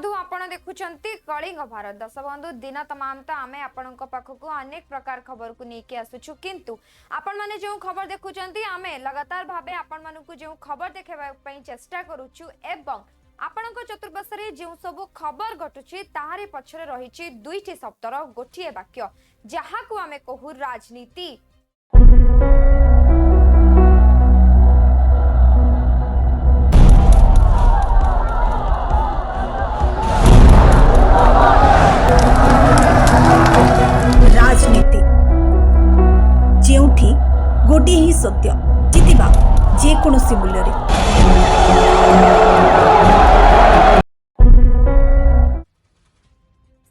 बंधु आपण देखुचंती कलिंग भारत दश बंधु दिन तमाम तो आमे आपनक पाखकु अनेक प्रकार खबर को नेकी आसुछु किंतु आपण माने जो खबर देखुचंती आमे लगातार भाबे आपण मानकु जो खबर देखेबा पई चेष्टा करूछु एवं आपणक चतुर्पार्श्वे जो सब खबर घटुछि ताहारी पछरे रहिछि दुईटी शब्दर गोटिए वाक्य जहाकु आमे कहू राजनीति। राजनीति जेउठी गोटे ही सत्य जितिबा जेकोसी मूल्य रे।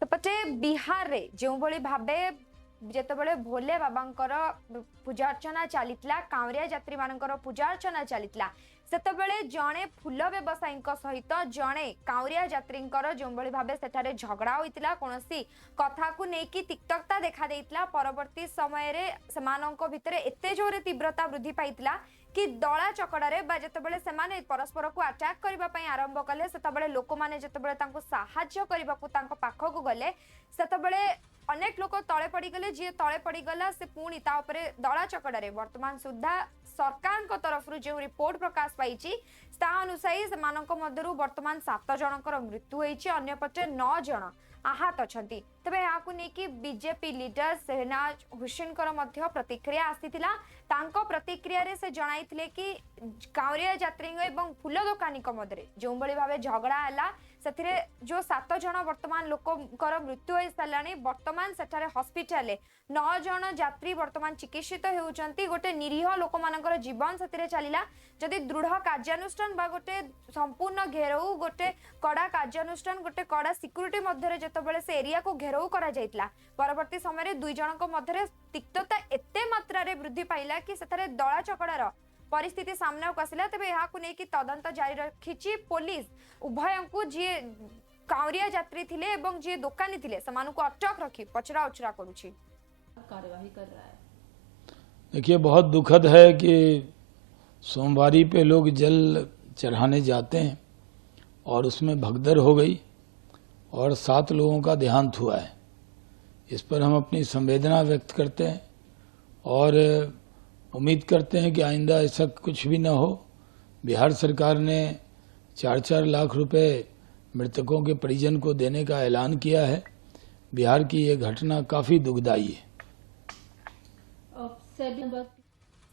सेपटे बिहार रे जो भली भाबे जेतेबेले भोले बाबांकर पूजा अर्चना चलीतला कांवरिया यात्री मानकर पूजा अर्चना चलीतला सेतेबेले जणे फूल व्यवसायी सहित जणे कांवरिया यात्रींकर जो भली भाबे सेठारे झगड़ा होइतिला कोनोसी कथा को नेकी तिक्तकता देखा देइतला परवर्ती समय रे समानंक भितरे एते जोरे तीव्रता वृद्धि पाइतला कि दला चकड़ारे बा जेतेबेले सेमाने परस्पर को अटैक करिबा पई आरंभ कले सेतेबेले लोक माने जेतेबेले तांको सहाय्य करिबा को तांको पाखकु गले सेतेबेले अनेक लोक तळे पड़ी गले जी तळे पड़ी गला से पुणी ता उपरे दला चकड़ारे वर्तमान सुद्धा सरकार को तरफ जो रिपोर्ट प्रकाश पाई अनुसार से वर्तमान 7 जनकर मृत्यु होती अन्य पटे 9 जन आहत अच्छा तेज यहाँ बीजेपी लीडर शहनाज हुसैन प्रतिक्रिया आसीथिला तांको प्रतिक्रिया रे से जणाइथिले कि कांवरिया यात्री एवं फूल दुकानी मध्य जो भाव झगड़ा है से जो 7 जन वर्तमान लोकर मृत्यु हो सारे वर्तमान सेठारे हॉस्पिटल 9 जन यात्री वर्तमान चिकित्सित होउचंती गोटे निरीह लोक मानकर जीवन से चलीला जदि दृढ़ कार्यानुष्ठान बा गोटे संपूर्ण घेराऊ गोटे कड़ा कार्यानुष्ठान गोटे कड़ा सिक्यूरिटी मध्य जेतेबेले से एरिया को घेराऊ करा जाइतला परवर्ती समय 2 जनक मध्य तिक्तता एते मात्रा रे वृद्धि पाइला कि सेठारे दला चकड़ार परिस्थिति सामना को आसिला तेबे यहाँ को नेकी तदंत जारी रखिछि पुलिस उभयंकु जी कांवरिया यात्री थिले एवं जी दुकानी थिले समानको अटक रखी पचरा उचरा करूछि कार्यवाही कर रहा है। देखिए बहुत दुखद है कि सोमवारी पे लोग जल चढ़ाने जाते हैं और उसमें भगदड़ हो गई और 7 लोगों का देहांत हुआ है। इस पर हम अपनी संवेदना व्यक्त करते हैं और उम्मीद करते हैं कि आइंदा ऐसा कुछ भी न हो। बिहार सरकार ने 4-4 लाख रुपए मृतकों के परिजन को देने का ऐलान किया है। बिहार की ये घटना काफी दुखदायी है।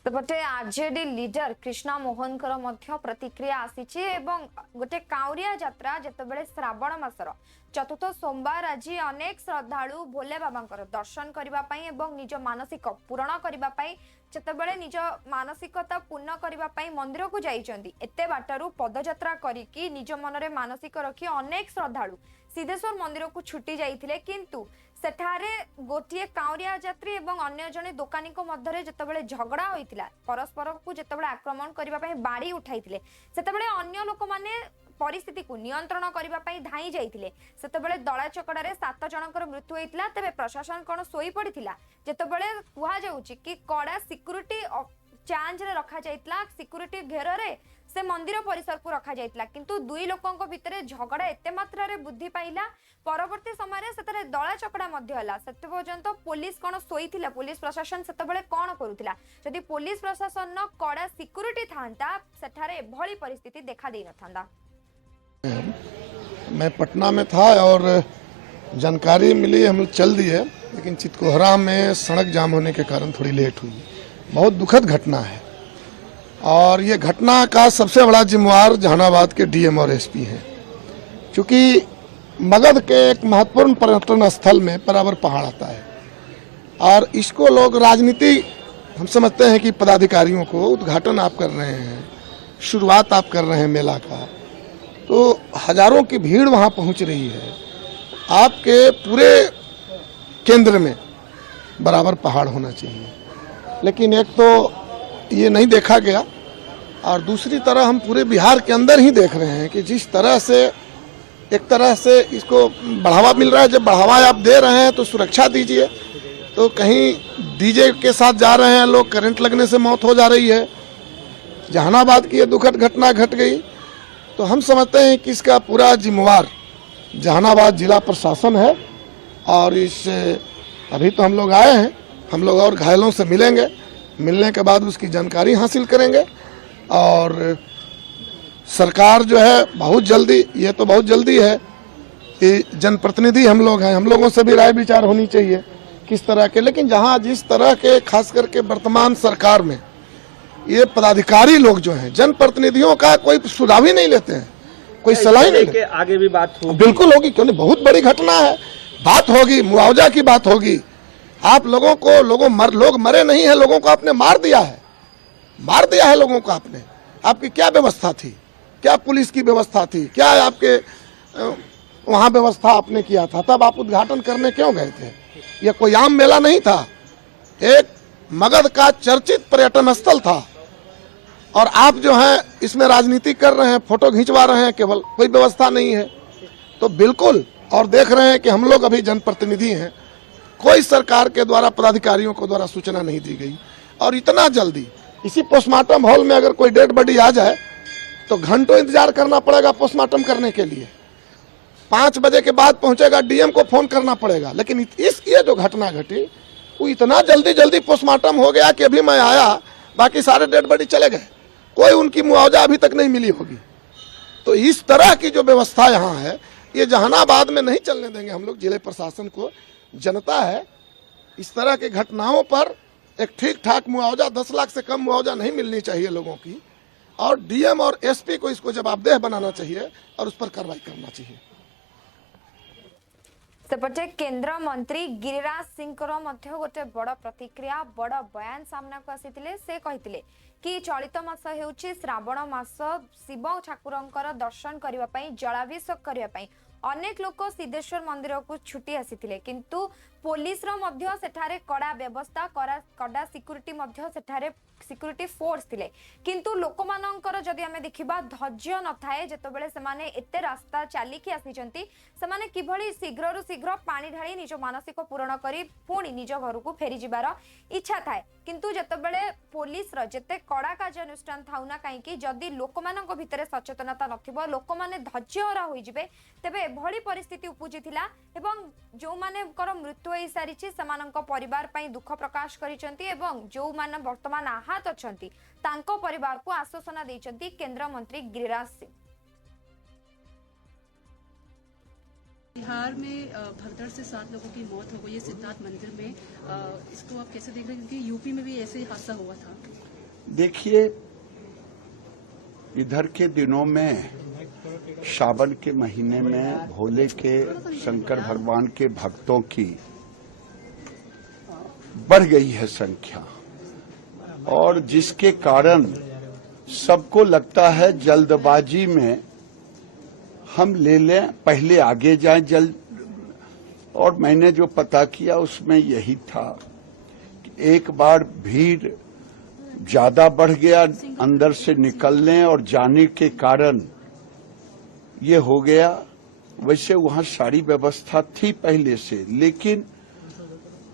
सेपटे आरजेडी लीडर कृष्णा मोहन प्रतिक्रिया आसीछि एवं गोटे कांवरिया यात्रा जेतेबेले श्रावण मासर चतुर्थ सोमवार आज अनेक श्रद्धालु भोले बाबांकर दर्शन करबा पई एवं निज मानसिक पूर्ण करबा पई जेतेबेले निज मानसिकता पूर्ण करबा पई मंदिर को जाइचंदी एते बाटरू पदयात्रा करिकी निज मनरे मानसिक रखी अनेक श्रद्धालु सिद्धेश्वर मंदिर को छुटी जाइथिले किंतु सेठारे गोटे कांवरिया यात्री एवं अन्य जने दुकानी को मध्य जेतेबेले झगड़ा होइतिला परस्पर को जेतेबेले आक्रमण करबा पई बाड़ी उठाइतिले सेतेबेले अन्य लोक माने परिस्थिति को नियंत्रण करबा पई धाई जाइतिले सेतेबेले दला चकड़ारे 7 जनकर मृत्यु होइतिला तेबे प्रशासन कोन सोई पड़ितिला जेतेबेले कुहा जाउची कि कड़ा सिक्यूरिटी चांज रे रखा जाइतिला सिक्यूरिटी घेर रे से मंदिर परिसर को रखा जाइतिला किंतु 2 लोकंक भितरे झगड़ा एते मात्रा रे वृद्धि पाइला परवर्ती समय रे सेतरे दला चकड़ा मध्य हला सेते पर्यंत पुलिस कोन सोईथिला पुलिस प्रशासन सेतेबेले कोन करूथिला जदि पुलिस प्रशासन न कड़ा सिक्यूरिटी थांता सेठारे भली परिस्थिति देखा दे नथांदा। मैं पटना में था और जानकारी मिली हम चल दिए लेकिन चितकोहरा में सड़क जाम होने के कारण थोड़ी लेट हुई। बहुत दुखद घटना है और ये घटना का सबसे बड़ा जिम्मेवार जहानाबाद के डीएम और एसपी हैं क्योंकि मगध के एक महत्वपूर्ण पर्यटन स्थल में बराबर पहाड़ आता है और इसको लोग राजनीति हम समझते हैं कि पदाधिकारियों को उद्घाटन आप कर रहे हैं शुरुआत आप कर रहे हैं मेला का तो हजारों की भीड़ वहाँ पहुँच रही है आपके पूरे केंद्र में बराबर पहाड़ होना चाहिए लेकिन एक तो ये नहीं देखा गया और दूसरी तरह हम पूरे बिहार के अंदर ही देख रहे हैं कि जिस तरह से एक तरह से इसको बढ़ावा मिल रहा है जब बढ़ावा आप दे रहे हैं तो सुरक्षा दीजिए तो कहीं डीजे के साथ जा रहे हैं लोग करंट लगने से मौत हो जा रही है। जहानाबाद की ये दुखद घटना घट गई तो हम समझते हैं कि इसका पूरा जिम्मेवार जहानाबाद जिला प्रशासन है और इस अभी तो हम लोग आए हैं, हम लोग और घायलों से मिलेंगे, मिलने के बाद उसकी जानकारी हासिल करेंगे और सरकार जो है बहुत जल्दी, ये तो बहुत जल्दी है कि जनप्रतिनिधि हम लोग हैं, हम लोगों से भी राय विचार होनी चाहिए किस तरह के, लेकिन जहां जिस तरह के खास करके वर्तमान सरकार में ये पदाधिकारी लोग जो हैं जनप्रतिनिधियों का कोई सुझाव ही नहीं लेते हैं, कोई सलाह ही नहीं लेते। आगे भी बात होगी, बिल्कुल होगी, क्यों नहीं, बहुत बड़ी घटना है, बात होगी, मुआवजा की बात होगी। आप लोगों को लोग मरे नहीं है, लोगों को आपने मार दिया है लोगों को आपने। आपकी क्या व्यवस्था थी, क्या पुलिस की व्यवस्था थी, क्या आपके वहां व्यवस्था आपने किया था, तब आप उद्घाटन करने क्यों गए थे? यह कोई आम मेला नहीं था, एक मगध का चर्चित पर्यटन स्थल था और आप जो है इसमें राजनीति कर रहे हैं, फोटो खिंचवा रहे हैं, केवल कोई व्यवस्था नहीं है। तो बिल्कुल, और देख रहे हैं कि हम लोग अभी जनप्रतिनिधि हैं, कोई सरकार के द्वारा पदाधिकारियों को द्वारा सूचना नहीं दी गई और इतना जल्दी इसी पोस्टमार्टम हॉल में अगर कोई डेड बॉडी आ जाए तो घंटों इंतजार करना पड़ेगा पोस्टमार्टम करने के लिए। 5 बजे के बाद पहुंचेगा, डीएम को फोन करना पड़ेगा, लेकिन ये जो घटना घटी वो इतना जल्दी पोस्टमार्टम हो गया कि अभी मैं आया, बाकी सारे डेड बॉडी चले गए, कोई उनकी मुआवजा अभी तक नहीं मिली होगी। तो इस तरह की जो व्यवस्था यहाँ है ये जहानाबाद में नहीं चलने देंगे हम लोग। जिले प्रशासन को जनता है, इस तरह की घटनाओं पर एक ठीक ठाक मुआवजा, 10 लाख से कम मुआवजा नहीं मिलनी चाहिए लोगों की, और डीएम और एसपी को इसको जवाबदेह बनाना चाहिए और उस पर कार्रवाई करना चाहिए। सेपटे केंद्र मंत्री गिरिराज सिंह गोटे बड़ प्रतिक्रिया, बड़ बयान सामना को आसीथिले। से कहिथिले कि चलित मास हेउछि श्रावण मास, शिव ठाकुरंकर दर्शन करिवा पई, जलाभिषेक करिवा पई अनेक लोक सिद्धेश्वर मंदिर को छुटी आसीथिले, किंतु पुलिस रो मध्य सेठारे कड़ा व्यवस्था, कड़ा सिक्युरिटी मध्य सेठारे सिक्युरिटी फोर्स थिले, किंतु लोकमानंकर जदि हमें देखिबा धैर्य न थाए, जेतबेले सेमाने एते रास्ता चालिकी आसीचंती, सेमाने किभଳି शीघ्ररु शीघ्र पानी ढाळी निज मानसिक पूरण करी पुणी निज घर को फेरी जिबार इच्छा थाए, किंतु जेतबेले पुलिस रो जेते कड़ा कार्यानुष्ठान थाउना काईकि जदि लोकमानंक भितरे सचेतनता नथिबो, लोकमाने धैर्यहरा होई जिबे, तेबे एभଳି परिस्थिति उपजिथिला एवं जो मानेकर मृत्यु होई सारिछि सेमानंक परिवार पई दुख प्रकाश करिसंती एवं जो माने वर्तमान आहत अछंती तांको परिवार को आश्वासन दैछंती केंद्र मंत्री गिरिराज सिंह। बिहार में भगदड़ से 7 लोगों की मौत हो गई है सिद्धार्थ मंदिर में, इसको आप कैसे देख रहे हैं, क्योंकि यूपी में भी ऐसे ही हादसा हुआ था? देखिए, इधर के दिनों में सावन के महीने में भोले के शंकर भगवान के भक्तों की बढ़ गई है संख्या, और जिसके कारण सबको लगता है जल्दबाजी में हम ले लें, पहले आगे जाएं जल्द। और मैंने जो पता किया उसमें यही था कि एक बार भीड़ ज्यादा बढ़ गया, अंदर से निकलने और जाने के कारण ये हो गया। वैसे वहां सारी व्यवस्था थी पहले से, लेकिन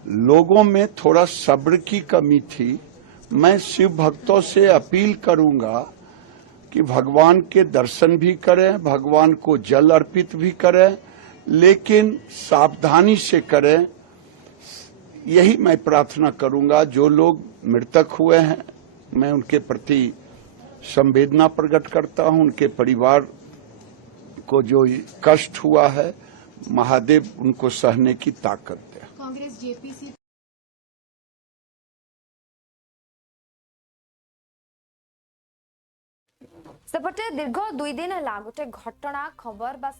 लोगों में थोड़ा सब्र की कमी थी। मैं शिव भक्तों से अपील करूंगा कि भगवान के दर्शन भी करें, भगवान को जल अर्पित भी करें, लेकिन सावधानी से करें। यही मैं प्रार्थना करूंगा। जो लोग मृतक हुए हैं मैं उनके प्रति संवेदना प्रकट करता हूं। उनके परिवार को जो कष्ट हुआ है, महादेव उनको सहने की ताकत दे। कांग्रेस जेपीसी सेपटे दीर्घ 2 दिन है गोटे घटना खबर बा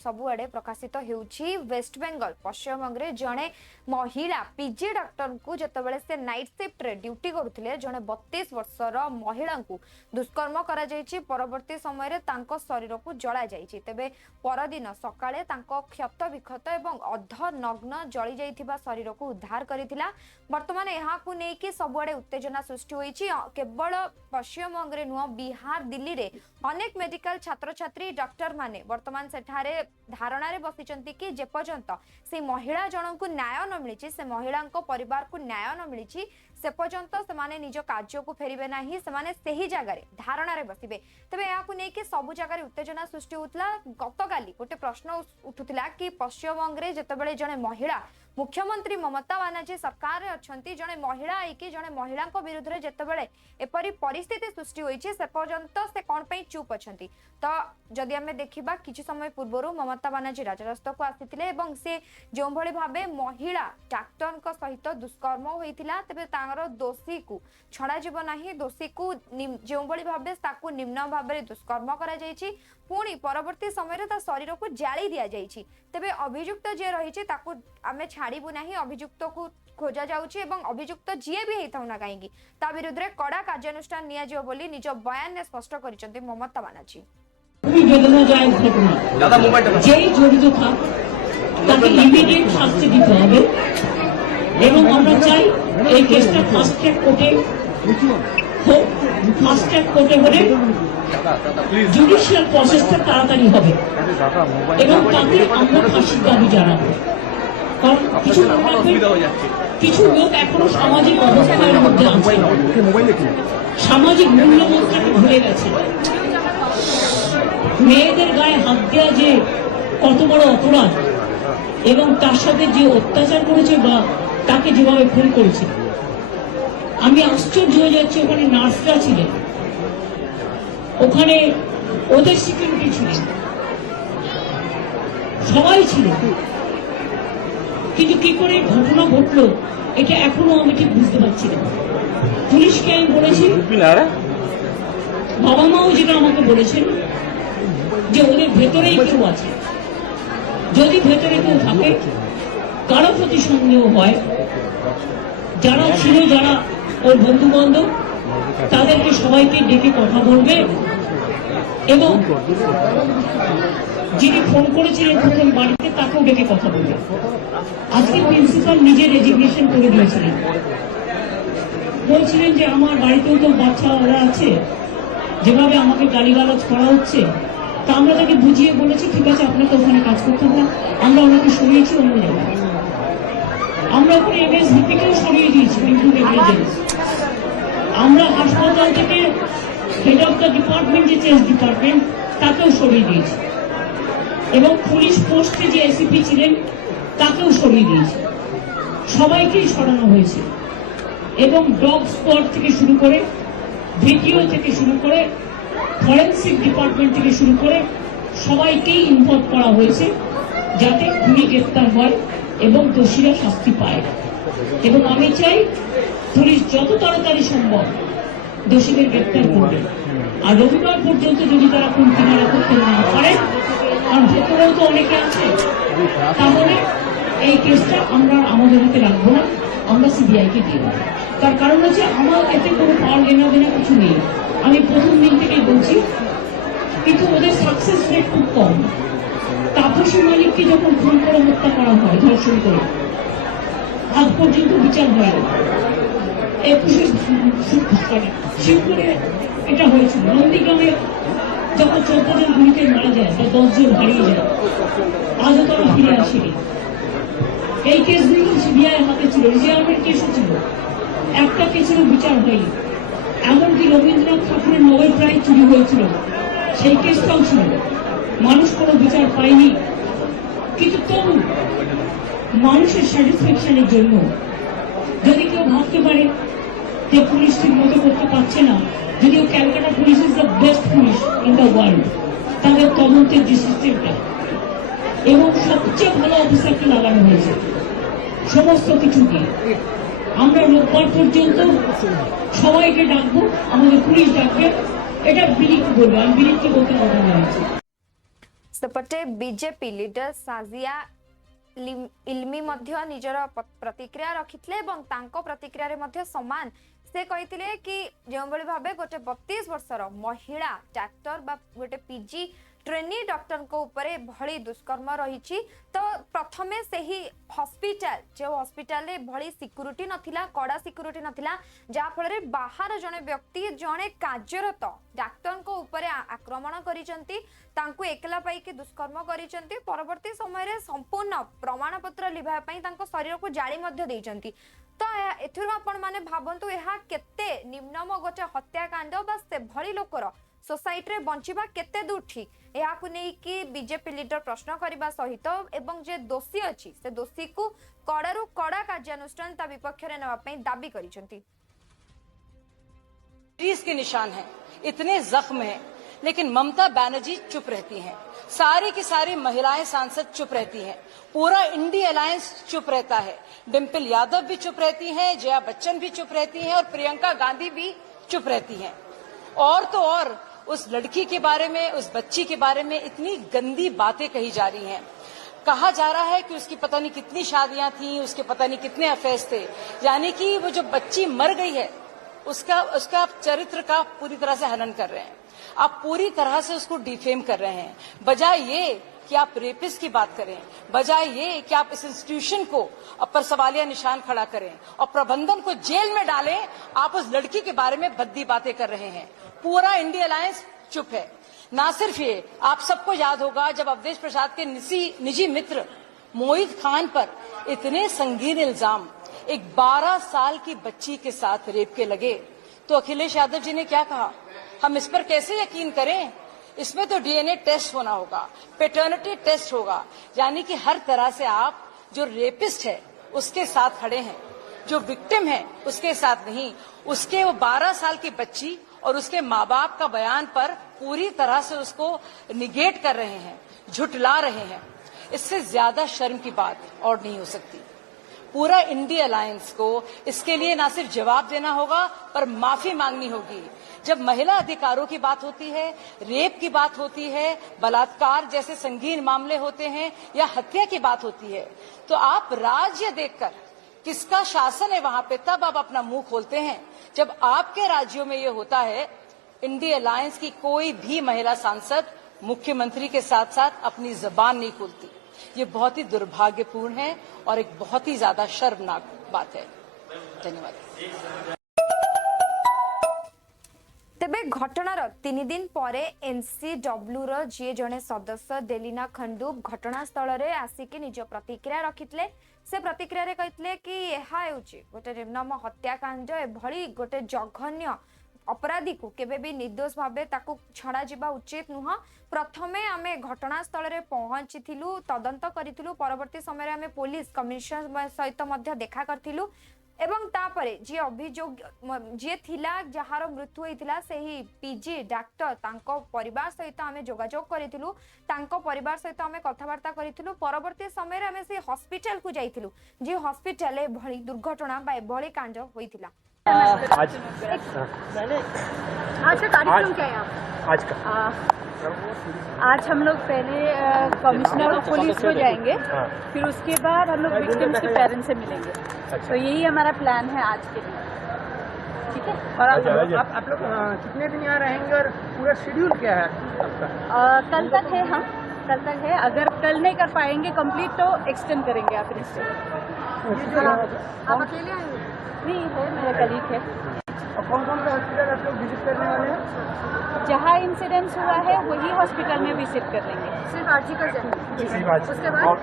सबुआड़े प्रकाशित होउछि। वेस्ट बेंगल पश्चिमबंग रे जणे महिला पीजी डॉक्टर को जतबेले से नाइट शिफ्ट रे ड्यूटी करुथिले, जणे 32 वर्षर महिला को दुष्कर्म करा जायछि। परवर्ती समय रे तांको शरीर को जळा जायछि। तेबे परदिन सकाळे तांको क्षत विक्षत एवं अर्ध नग्न जळी जायथिबा शरीर को उद्धार करिथिला। वर्तमान एहा को नै कि सबुआड़े उत्तेजना सृष्टि होइछि। केवल पश्चिमबंग रे नुह, बिहार, दिल्ली रे अनेक मेडिकल छात्र छात्री डॉक्टर माने वर्तमान सेठारे धारणा रे बसिचंती कि जे पर्यंत से महिला जनक को न्याय न मिलिछि, से महिला को परिवार को न्याय न मिलिछि, से पर्यंत से निज कार्य को फेरबे ना से जगार धारणा बसवे तेज यहाँ सबू जगह उत्तेजना सृष्टि होता। गतकाली गोटे प्रश्न उठुला कि पश्चिमबंग में जितेबाला जड़े महिला मुख्यमंत्री ममता बानार्जी सरकार अच्छी जड़े महिला आईकी जड़े महिला विरुद्ध में जितेबाला एपरी परिस्थिति सृष्टि होती से पर्यंत से कौन पे चुप अच्छा। तो जदि आम देखा किसी समय पूर्व ममता बानार्जी राजरास्ता को आसी से जो भाव महिला डाक्तर सहित दुष्कर्म होता तेज तार दोषी को छड़ा ना दोषी को जो भाव निम्न भाव में दुष्कर्म कर पुणी परवर्ती समय शरीर को जाली दि जाइए तेज अभियुक्त जी रही आम छाड़ू ना अभियुक्त को खोजा जाउछि एवं अभियुक्त जी भी होता ना कहीं विरुद्ध में कड़ा कार्यानुष्ठान नि निज बयान में स्पष्ट कर ममता बानार्जी। যেই জড়িত থাক তাকে ইমিডিয়েট শাস্তি দিতে হবে এবং আমরা চাই এই কেসটা ফাস্ট ট্র্যাক কোর্টে হোক। ফাস্ট ট্র্যাক কোর্টে হলে জুডিশিয়াল প্রসেসটা তাড়াতাড়ি হবে এবং তাতে আমরা ফাঁসির দাবি জানাবো। কারণ কিছু লোক এখনো সামাজিক অবস্থানের মধ্যে আছে, সামাজিক মূল্যবোধটাকে ভুলে গেছে। মেয়েদের গায়ে হাত দেওয়া যে কত বড় অপরাধ এবং তার সাথে যে অত্যাচার করেছে বা তাকে যেভাবে খুন করেছে, আমি আশ্চর্য হয়ে যাচ্ছি। ওখানে নার্সরা ছিলেন, ওখানে ওদের সিকিউরিটি ছিলেন, সবাই ছিল, কিন্তু কি করে ঘটনা ঘটলো এটা এখনো আমি ঠিক বুঝতে পারছি না। পুলিশকে আমি বলেছি, বাবা মাও যেটা আমাকে বলেছেন যে ওদের ভেতরেই কেউ আছে, যদি ভেতরে কেউ থাকে কারো প্রতি সন্দেহ হয়, যারা ছিল যারা ওর বন্ধু বান্ধব তাদেরকে সবাইকে ডেকে কথা বলবে এবং যিনি ফোন করেছিলেন প্রথম বাড়িতে তাকেও ডেকে কথা বলবে। আজকে প্রিন্সিপাল নিজে রেজিগনেশন করে দিয়েছিলেন, বলছিলেন যে আমার বাড়িতেও তো বাচ্চারা আছে, যেভাবে আমাকে গালিগালাজ করা হচ্ছে, তা আমরা তাকে বুঝিয়ে বলেছি ঠিক আছে আপনাকে ওখানে কাজ করতে হবে, আমরা ওনাকে সরিয়েছি অন্য জায়গায়। আমরা ওখানে এমএসভিপিকেও সরিয়ে দিয়েছি, আমরা হাসপাতাল থেকে হেড অফ দ্য ডিপার্টমেন্ট যে চেস ডিপার্টমেন্ট তাকেও সরিয়ে দিয়েছি এবং পুলিশ পোস্টে যে এসিপি ছিলেন তাকেও সরিয়ে দিয়েছি। সবাইকেই সরানো হয়েছে এবং ডগ স্কোয়াড থেকে শুরু করে ভিডিও থেকে শুরু করে ফরেন্সিক ডিপার্টমেন্ট থেকে শুরু করে সবাইকেই ইনভলভ করা হয়েছে যাতে খুনি গ্রেপ্তার হয় এবং দোষীরা শাস্তি পায়। এবং আমি চাই পুলিশ যত তাড়াতাড়ি সম্ভব দোষীদের গ্রেপ্তার করবে। আর রবিবার পর্যন্ত যদি তারা কোন কিনারা করতে না পারে, কারণ ভেতরেও তো অনেকে আছে, তাহলে এই কেসটা আমরা আমাদের হাতে রাখবো না, আমরা সিবিআইকে দিয়ে দেবো। তার কারণ হচ্ছে আমার এতে কোনো পাওয়ার লেনা দেনা কিছু নেই, আমি প্রথম দিন থেকেই বলছি, কিন্তু ওদের সাকসেস রেট খুব কম। তাপসী মালিককে যখন খুন করে হত্যা করা হয় ধর্ষণ করে, আজ পর্যন্ত বিচার হয় না। 21 শিবপুরে এটা হয়েছিল, নন্দীগ্রামে যখন 14 জন গুলিতে মারা যায় বা 10 জন হারিয়ে যায়, আজও তারা ফিরে আসেনি। এই কেসগুলো সিবিআই হাতে ছিল, রিজার্ভের কেসও ছিল, একটা কেসেরও বিচার হয়নি। এমনকি রবীন্দ্রনাথ ঠাকুরের নোবেল প্রাইজ চুরি হয়েছিল, সেই কেসটাও ছিল, মানুষ কোনো বিচার পায়নি। কিন্তু তবু মানুষের স্যাটিসফ্যাকশনের জন্য যদি কেউ ভাবতে পারে যে পুলিশ ঠিক মতো করতে পারছে না, যদিও Calcutta police is the best police in the world, তাদের তদন্তের যে সিস্টেমটা এবং সবচেয়ে ভালো অফিসারকে লাগানো হয়েছে সমস্ত কিছু দিয়ে। আমরা রোববার পর্যন্ত সবাইকে ডাকবো, আমাদের পুলিশ ডাকবে, এটা বিলিক বলবে, আমি বিলিককে বলতে কথা বলেছি। সেপটে বিজেপি লিডর সাজিয়া ইলমি নিজর प्रतिक्रिया रखिथिले एवं तांको प्रतिक्रिया रे मध्य समान से कहिथिले कि जो भाबे गोटे 32 वर्षर महिला डाक्टर बा गोटे पीजी ट्रेनी डॉक्टर को ऊपर भली दुष्कर्म रही। तो प्रथमे से ही हॉस्पिटल जो हॉस्पिटल रे भली सिक्यूरिटी नथिला, कड़ा सिक्यूरिटी नथिला, जा फल बाहर जने व्यक्ति जने कार्यरत डाक्तर को ऊपर आक्रमण करिसंती, तांको एकला पाई के दुष्कर्म करिसंती। परवर्ती समय रे संपूर्ण प्रमाण पत्र लिभा पई तांको शरीर को जाली मध्य देइसंती। तो एथुर आपण माने भाबंतु एहा केते निम्नम गोटे हत्याकांड बा से भली लोकर सोसाइटी रे बंचिबा केते दूर ठीक, एहा को नै कि बीजेपी लीडर प्रश्न करबा सहित एवं जे दोषी अछि से दोषी को कड़ारू कड़ा कार्यानुष्ठान ता विपक्ष रे नवा पई दाबी करिसंती। पुलिस के निशान हैं, इतने जख्म हैं, लेकिन ममता बनर्जी चुप रहती हैं, सारी की सारी महिलाएं सांसद चुप रहती हैं, पूरा इंडी अलायंस चुप रहता है, डिम्पल यादव भी चुप रहती हैं, जया बच्चन भी चुप रहती हैं और प्रियंका गांधी भी चुप रहती हैं। और तो और उस लड़की के बारे में, उस बच्ची के बारे में इतनी गंदी बातें कही जा रही हैं। कहा जा रहा है कि उसकी पता नहीं कितनी शादियां थी, उसके पता नहीं कितने अफेयर्स थे, यानी कि वो जो बच्ची मर गई है उसका चरित्र का पूरी तरह से हनन कर रहे हैं। आप पूरी तरह से उसको डिफेम कर रहे हैं, बजाय ये कि आप रेपिस्ट की बात करें, बजाय ये कि आप इस इंस्टीट्यूशन को पर सवालिया निशान खड़ा करें और प्रबंधन को जेल में डालें, आप उस लड़की के बारे में भद्दी बातें कर रहे हैं। पूरा इंडिया अलायंस चुप है। ना सिर्फ ये, आप सबको याद होगा जब अवधेश प्रसाद के निजी मित्र मोहित खान पर इतने संगीन इल्जाम एक 12 साल की बच्ची के साथ रेप के लगे, तो अखिलेश यादव जी ने क्या कहा, हम इस पर कैसे यकीन करें, इसमें तो डीएनए टेस्ट होना होगा, पैटर्निटी टेस्ट होगा। यानी कि हर तरह से आप जो रेपिस्ट है उसके साथ खड़े हैं, जो विक्टिम है उसके साथ नहीं। उसके वो 12 साल की बच्ची और उसके माँ बाप का बयान पर पूरी तरह से उसको निगेट कर रहे हैं, झुठला रहे हैं। इससे ज्यादा शर्म की बात और नहीं हो सकती। पूरा इंडिया अलायंस को इसके लिए ना सिर्फ जवाब देना होगा पर माफी मांगनी होगी। जब महिला अधिकारों की बात होती है, रेप की बात होती है, बलात्कार जैसे संगीन मामले होते हैं या हत्या की बात होती है, तो आप राज्य देखकर किसका शासन है वहां पे तब आप अपना मुंह खोलते हैं। जब आपके राज्यों में ये होता है, इंडिया अलायंस की कोई भी महिला सांसद मुख्यमंत्री के साथ साथ अपनी जबान नहीं खोलती। ये बहुत ही दुर्भाग्यपूर्ण है और एक बहुत ही ज्यादा शर्मनाक बात है। धन्यवाद। तेबे घटनार 3 दिन पर एनसीडब्ल्यू रो जी जने सदस्य देलिना खंडू घटनास्थल रे आसिक निज प्रतिक्रिया रखितले। से प्रतिक्रिया रे कहितले कि एहा हेउची गोटे निर्मम हत्याकांड, एभली गोटे जघन्य अपराधी को केबे भी निर्दोष भावे ताकू छड़ा जिबा उचित नुह। प्रथमे आमे घटनास्थल रे पहुंचीथिलु, तदंत करिथिलु, परवर्ती समय रे आमे पुलिस कमिश्नर सहित मध्य देखा करथिलु एवं तापरे जी अभियोग जी थिला जहार मृत्यु होइथिला सेही पीजी डॉक्टर तांको परिवार सहित आमे जोगाजोग करिथिलु, तांको परिवार सहित आमे कथावार्ता करिथिलु। परवर्ती समय रे आमे से हॉस्पिटल को जाइथिलु, जी हॉस्पिटल ए भली दुर्घटना बा भली कांड होइथिला। आज का कार्यक्रम क्या है आज का? आज हम लोग पहले कमिश्नर ऑफ पुलिस को जाएंगे, फिर उसके बाद हम लोग विक्टिम्स के पेरेंट्स से मिलेंगे। अच्छा। तो यही हमारा प्लान है आज के लिए। ठीक है। और आप लोग कितने दिन यहाँ रहेंगे और पूरा शेड्यूल क्या है आपका? कल तक है, हम कल तक है। अगर कल नहीं कर पाएंगे कंप्लीट तो एक्सटेंड करेंगे आप इससे। आप अकेले आएंगे? नहीं है, मेरा कलीग है। और कौन कौन सा हॉस्पिटल आप लोग विजिट करने वाले हैं? जहाँ इंसिडेंस हुआ है वही हॉस्पिटल में विजिट कर लेंगे। सिर्फ आरजी का जाएंगे? उसके बाद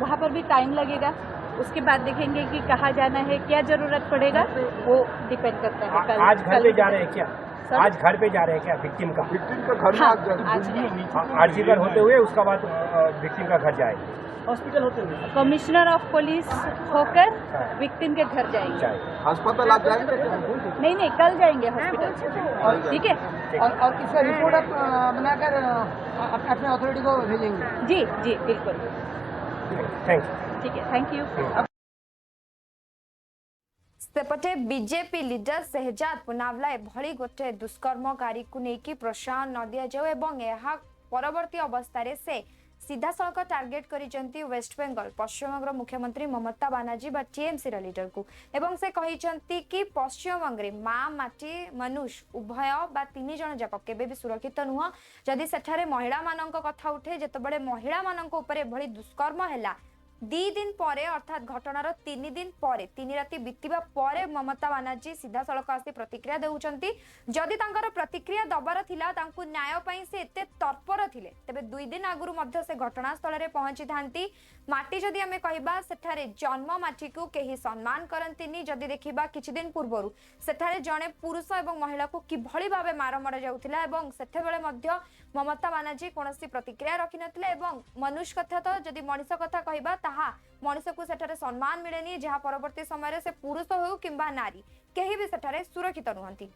वहाँ पर भी टाइम लगेगा। उसके बाद देखेंगे कि कहाँ जाना है, क्या जरूरत पड़ेगा, वो डिपेंड करता है। कल आज घर पे जा रहे हैं क्या? आज घर पे जा रहे हैं क्या विक्टिम का? विक्टिम का घर में आरजी घर होते हुए उसका बाद विक्टिम का घर जाएंगे, हॉस्पिटल होते हुए कमिश्नर ऑफ पुलिस होकर विक्टिम के घर जाएंगे। अस्पताल आप जाएंगे? नहीं, कल जाएंगे हॉस्पिटल। ठीक है। और इसका रिपोर्ट आप बनाकर अपने अथॉरिटी को भेजेंगे? जी बिल्कुल। Thank you. ठीक है, थैंक यू। सेपटे बीजेपी लीडर शहजाद पुनावला एभली गोटे दुष्कर्मकारी को लेकिन प्रोत्साहन न दिया जाऊ एवं यह परवर्ती अवस्था से सीधासलख टार्गेट करिसेंती वेस्ट बेंगल पश्चिमबंग मुख्यमंत्री ममता बानार्जी बा टीएमसी लीडर को एवं से कहिसेंती कि पश्चिमबंग रे मां माटी मनुष्य उभय बा 3 जण जाक केबे भी सुरक्षित नुह जदि सेठारे महिला मानक कथा उठे जेतबेले महिला मानक ऊपर भली दुष्कर्म हैला 2 दिन पर अर्थात घटनार 3 दिन पर 3 राति बीतवा पर ममता बानार्जी सीधासलख आसी प्रतिक्रिया देउचंती जदि तांकर प्रतिक्रिया दबार थिला तांकु न्याय पई से एते तत्पर थिले तबे 2 दिन आगुरु मध्य से घटनास्थल रे पहुंची थांती माटी जदि हमें कहबा सेठारे जन्म माटी को केही सम्मान करंतिनी जदि देखिबा किछि दिन पूर्वरु सेठारे जणे पुरुष एवं महिला को किभଳି भाबे मार मरा जाउथिला एवं सेठे बेले मध्य ममता बानार्जी कोनोसी प्रतिक्रिया रखि नथिले एवं मनुष्य कथा तो जदि मनुष्य कथा कहबा ताहा मनुष्य को सेठारे सम्मान मिलेनी जहाँ परवर्ती समय से पुरुष हो किंबा नारी केही भी सेठारे सुरक्षित नुहंती।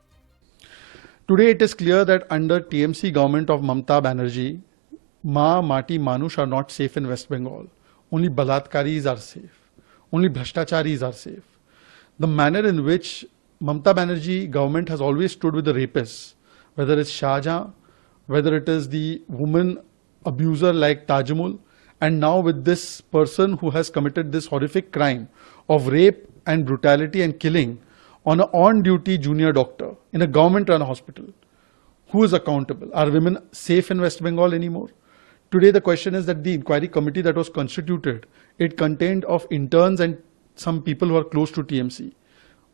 Today it is clear that under TMC government of Mamata Banerjee, Ma, Mati, Manush are not safe in West Bengal. Only Balatkaris are safe. Only Bhrashtacharis are safe. The manner in which Mamata Banerjee government has always stood with the rapists, whether it's Shahjahan, whether it is the woman abuser like Tajamul, and now with this person who has committed this horrific crime of rape and brutality and killing on an on-duty junior doctor in a government-run hospital. Who is accountable? Are women safe in West Bengal anymore? Today the question is that the inquiry committee that was constituted, it contained of interns and some people who are close to TMC.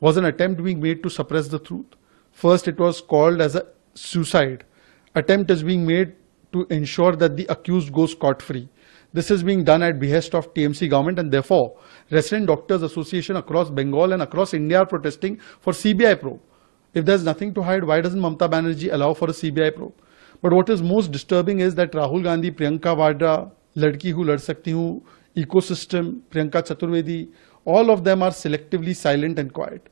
Was an attempt being made to suppress the truth? First it was called as a suicide. Attempt is being made to ensure that the accused goes scot-free. This is being done at behest of TMC government, and therefore Resident Doctors Association across Bengal and across India are protesting for CBI probe. If there's nothing to hide, why doesn't Mamata Banerjee allow for a CBI probe? But what is most disturbing is that Rahul Gandhi, Priyanka Vadra, Ladki Hu Lad Sakti Hu, Ecosystem, Priyanka Chaturvedi, all of them are selectively silent and quiet.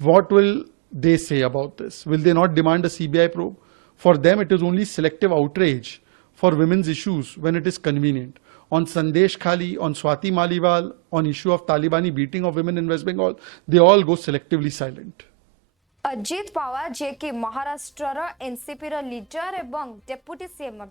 What will they say about this? Will they not demand a CBI probe? For them, it is only selective outrage for women's issues when it is convenient. On Sandesh Khali, on Swati Maliwal, on issue of Talibani beating of women in West Bengal, they all go selectively silent. Ajit Pawar जे कि Maharashtra NCP leader एवं deputy CM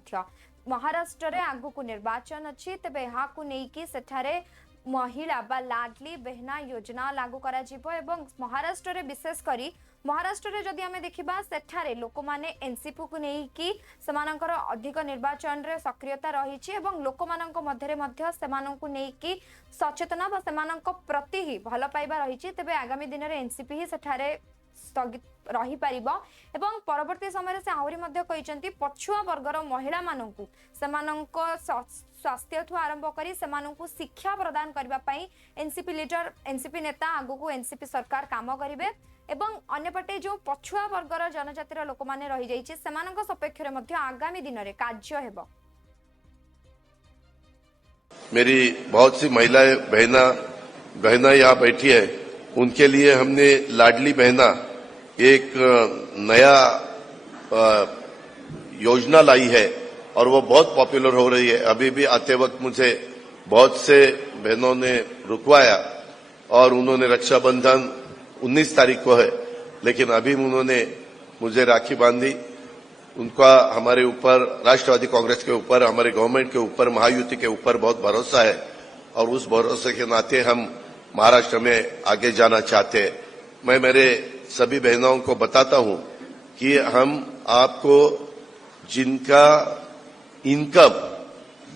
Maharashtra रे आगु को निर्वाचन अच्छी तेबे यहाँ को नहीं सेठारे महिला बा लाडली बहना योजना लागू करा जिवो एवं महाराष्ट्र रे विशेष करी महाराष्ट्र रे जदि हमें देखिबा सेठारे लोक माने एनसीपी को नहीं कि समानकर अधिक निर्वाचन रे सक्रियता रहिछि एवं लोक मानक मध्य रे मध्य सेमानंकु नहीं कि सचेतना बा सेमानंक प्रति ही भल पाइबा रहिछि तेबे आगामी दिन रे एनसीपी ही सेठारे स्थगित रही पारिबो एवं परवर्ती समय से आहुरी मध्य कहिसंती पछुआ वर्गर महिला मानंकु सेमानंक स्वास्थ्य ठु आरंभ करी सेमानंकु शिक्षा प्रदान करबा पई एनसीपी लीडर एनसीपी नेता आगु को एनसीपी सरकार काम करिवे एवं अन्यपटे जो पछुआ वर्गर जनजातिर लोक माने रही जाइछि सेमानंक सपेक्ष रे मध्य आगामी दिन रे कार्य हेबो। मेरी बहुत सी महिलाएं बहना यहाँ बैठी है, उनके लिए हमने लाडली बहना एक नया योजना लाई है और वो बहुत पॉपुलर हो रही है। अभी भी आते वक्त मुझे बहुत से बहनों ने रुकवाया और उन्होंने रक्षाबंधन 19 तारीख को है, लेकिन अभी उन्होंने मुझे राखी बांधी। उनका हमारे ऊपर, राष्ट्रवादी कांग्रेस के ऊपर, हमारे गवर्नमेंट के ऊपर, महायुति के ऊपर बहुत भरोसा है और उस भरोसे के नाते हम महाराष्ट्र में आगे जाना चाहते हैं। मैं मेरे सभी बहनों को बताता हूं कि हम आपको जिनका इनकम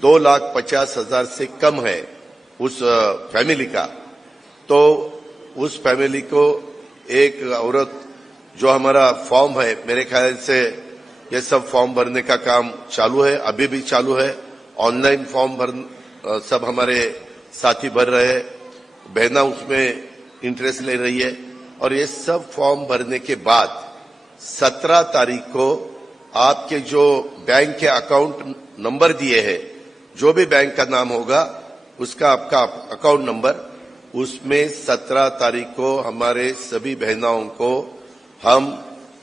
2,50,000 से कम है उस फैमिली का, तो उस फैमिली को एक औरत जो हमारा फॉर्म है, मेरे ख्याल से ये सब फॉर्म भरने का काम चालू है, अभी भी चालू है। ऑनलाइन फॉर्म भर सब हमारे साथी भर रहे हैं, बहना उसमें इंटरेस्ट ले रही है और ये सब फॉर्म भरने के बाद 17 तारीख को आपके जो बैंक के अकाउंट नंबर दिए हैं, जो भी बैंक का नाम होगा उसका आपका अकाउंट नंबर, उसमें 17 तारीख को हमारे सभी बहनाओं को हम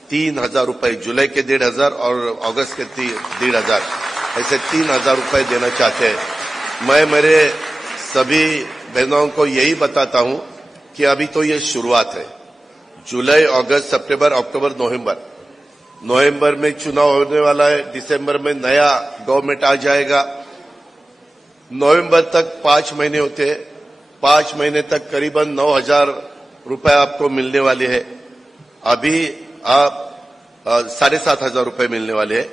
3,000 रुपए, जुलाई के 1,500 और अगस्त के 1,500, ऐसे 3,000 रुपए देना चाहते हैं। मैं मेरे सभी बहनों को यही बताता हूं कि अभी तो ये शुरुआत है। जुलाई, अगस्त, सितंबर, अक्टूबर, नवंबर में चुनाव होने वाला है, दिसंबर में नया गवर्नमेंट आ जाएगा नवंबर तक 5 महीने होते हैं, 5 महीने तक करीबन 9,000 रुपए आपको मिलने वाले हैं। अभी आप 7,500 रुपए मिलने वाले हैं।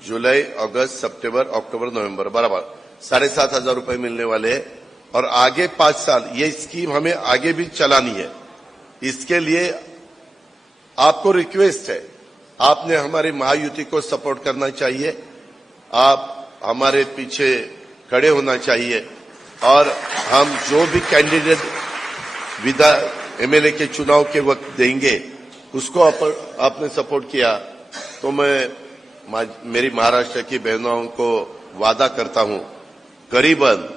जुलाई, अगस्त, सितंबर, अक्टूबर, नवंबर बराबर 7,500 रुपए मिलने वाले हैं। और आगे 5 साल ये स्कीम हमें आगे भी चलानी है। इसके लिए आपको रिक्वेस्ट है, आपने हमारी महायुति को सपोर्ट करना चाहिए, आप हमारे पीछे खड़े होना चाहिए और हम जो भी कैंडिडेट एमएलए के चुनाव के वक्त देंगे उसको आपने सपोर्ट किया तो मैं मेरी महाराष्ट्र की बहनों को वादा करता हूं, करीबन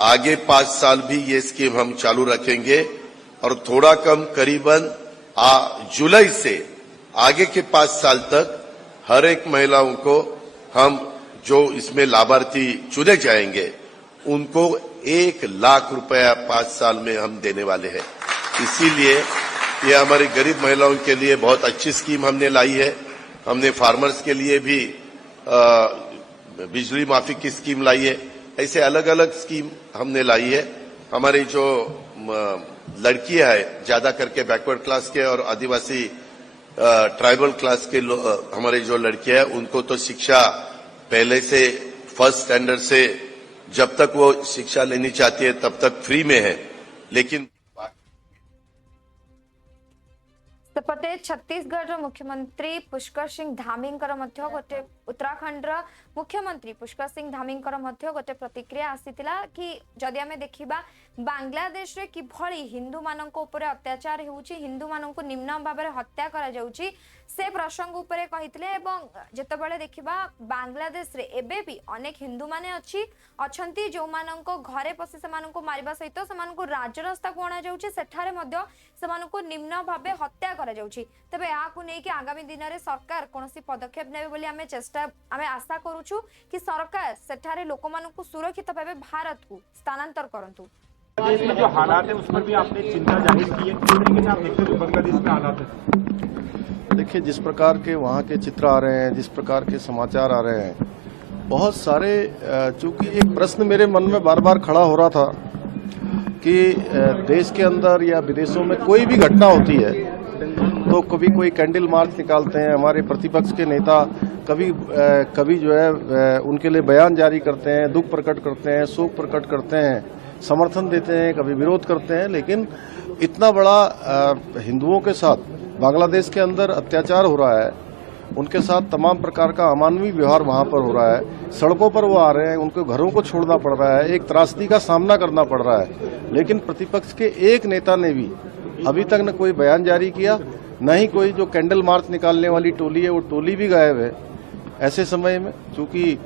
आगे 5 साल भी ये स्कीम हम चालू रखेंगे और थोड़ा कम करीबन जुलाई से आगे के 5 साल तक हर एक महिलाओं को हम जो इसमें लाभार्थी चुने जाएंगे उनको 1 लाख रुपया 5 साल में हम देने वाले हैं। इसीलिए ये हमारी गरीब महिलाओं के लिए बहुत अच्छी स्कीम हमने लाई है। हमने फार्मर्स के लिए भी बिजली माफी की स्कीम लाई है। ऐसे अलग अलग स्कीम हमने लाई है। हमारी जो लड़कियां है ज्यादा करके बैकवर्ड क्लास के और आदिवासी ट्राइबल क्लास के हमारी जो लड़कियां हैं उनको तो शिक्षा पहले से फर्स्ट स्टैंडर्ड से जब तक वो शिक्षा लेनी चाहती है तब तक फ्री में है। लेकिन सेपटे छत्तीसगढ़ मुख्यमंत्री पुष्कर सिंह धामींकर मध्य गोटे उत्तराखंड मुख्यमंत्री पुष्कर सिंह धामींकर मध्य गोटे प्रतिक्रिया आसीतिला कि जदि आमे देखिबा बांग्लादेश रे किभଳି हिंदू मानक ऊपर अत्याचार हेउची, हिंदू मानक निम्न भाबरे हत्या करा जाउची से प्रसंग ऊपर कहितले। एवं जेतेबेले देखिबा बांग्लादेश रे एबे भी अनेक हिंदू माने अछंती जो मानक घरे पसी से मानक मारिबा सहित से मानक राजरास्ता को आना जाउची, सेठारे मध्य से मानक निम्न भाबे हत्या करा जाउची। तबे याकू नै कि आगामी दिन रे सरकार कोनोसी पदक्षेप नेबे बोली आमे आशा करूछु कि सरकार सेठारे लोक मानक सुरक्षित भाबे भारत को स्थानांतर करंतु। देश में जो हालात है उस पर भी आपने चिंता जाहिर की है, किस तरीके से आप देखते हैं बांग्लादेश में हालात है? देखिए, जिस प्रकार के वहाँ के चित्र आ रहे हैं, जिस प्रकार के समाचार आ रहे हैं, बहुत सारे चूंकि एक प्रश्न मेरे मन में बार बार खड़ा हो रहा था कि देश के अंदर या विदेशों में कोई भी घटना होती है तो कभी कोई कैंडल मार्च निकालते हैं, हमारे प्रतिपक्ष के नेता कभी जो है उनके लिए बयान जारी करते हैं, दुख प्रकट करते हैं, शोक प्रकट करते हैं, समर्थन देते हैं, कभी विरोध करते हैं। लेकिन इतना बड़ा हिंदुओं के साथ बांग्लादेश के अंदर अत्याचार हो रहा है, उनके साथ तमाम प्रकार का अमानवीय व्यवहार वहां पर हो रहा है, सड़कों पर वो आ रहे हैं, उनको घरों को छोड़ना पड़ रहा है, एक त्रासदी का सामना करना पड़ रहा है। लेकिन प्रतिपक्ष के एक नेता ने भी अभी तक न कोई बयान जारी किया, न ही कोई जो कैंडल मार्च निकालने वाली टोली है वो टोली भी गायब है। ऐसे समय में चूंकि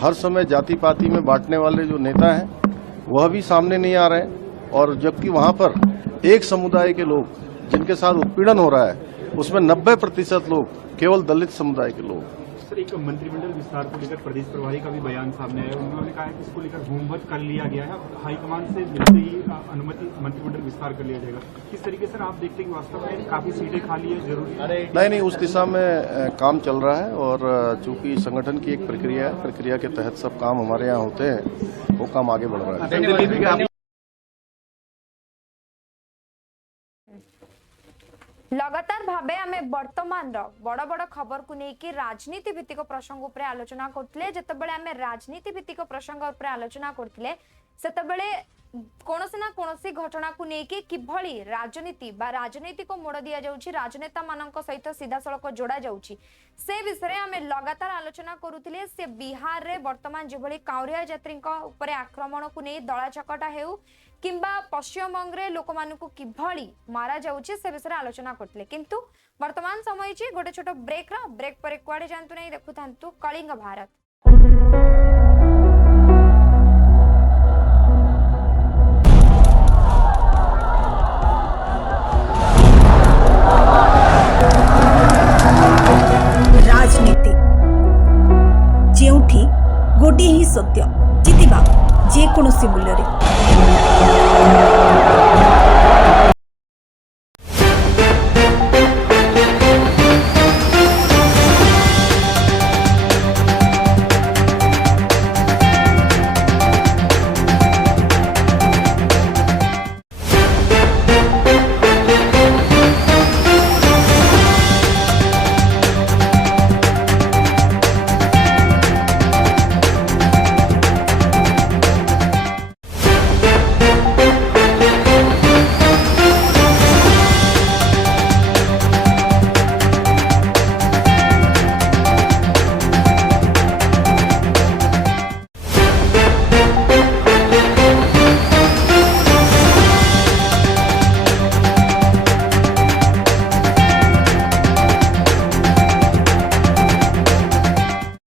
हर समय जाति पाति में बांटने वाले जो नेता हैं वह भी सामने नहीं आ रहे हैं, और जबकि वहां पर एक समुदाय के लोग जिनके साथ उत्पीड़न हो रहा है उसमें 90% लोग केवल दलित समुदाय के लोग। सर, एक मंत्रिमंडल विस्तार को लेकर प्रदेश प्रभारी का भी बयान सामने आया, उन्होंने कहा है कि इसको लेकर होमवर्क कर लिया गया है, हाईकमान से मिलते ही अनुमति मंत्रिमंडल विस्तार कर लिया जाएगा। किस तरीके से आप देखते हैं कि वास्तव में काफी सीटें खाली है, जरूरी नहीं, उस दिशा में काम चल रहा है और चूंकि संगठन की एक प्रक्रिया है, प्रक्रिया के तहत सब काम हमारे यहाँ होते हैं, वो काम आगे बढ़ रहा है। लगातार भावे आमे वर्तमान बड़ बड़ खबर को लेकिन राजनीति भित्तिक प्रसंग उपर आलोचना करथिले। जेतेबेले आमे राजनीति भित्तिक प्रसंग उपर आलोचना करथिले सेतेबेले कोनोसी ना कोनोसी घटना को लेकिन किभଳି राजनीति बा राजनीति को मोड़ दिया जाउची, राजनेता मानक सहित सीधा सड़क जोड़ा जाउची से विषय आमे लगातार आलोचना करूथिले। से बिहार रे वर्तमान जेभଳି कांवरिया यात्री उपर आक्रमण को नहीं दला चकटा हेउ किंबा पश्चिम बंग रे लोक मानकु किभଳି मारा जाउची से विषय आलोचना करथिले। किंतु वर्तमान समय ची गोटे छोटो ब्रेक पर कुआडे जानतु नहीं देखुथांतु कलिंग भारत। राजनीति जेउठी गोटे ही सत्य जितिबा जे कोनोसी मूल्य रे।